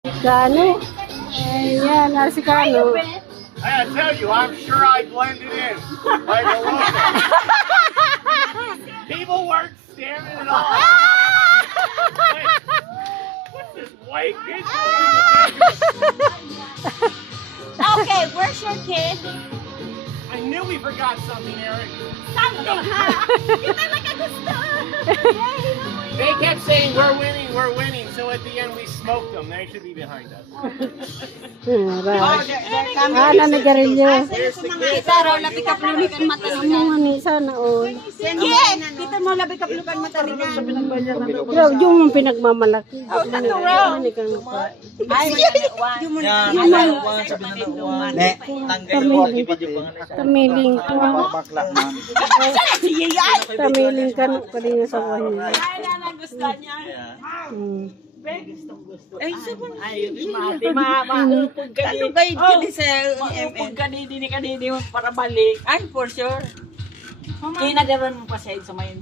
Kano? Ayan, nasi Kano. I tell you, I'm sure I blended in like a local. People weren't staring at all. Wait, what's this white bitch doing in the picture? Okay, where's your kid? I knew we forgot something, Eric. Something, ha? Yung talaga gusto. They kept saying we're winning. So at the end we smoked them. They should be behind us. Nanigarilyo. Kita raw, labi ka plulikan mata Ang mga ni sana all. Yes! Kita mo, labi ka plulikan mata rin. Pero yung pinagmamalaki. Oh, tato raw. Ano kang pa? Ay, Tamiling ko. Tamiling ka pa rin sa buhay niya. gusto niya. Ay, maupog ka din. Maupog ka din, para balik. Ay, for sure. Kinagaran mo pa siya sa mayon.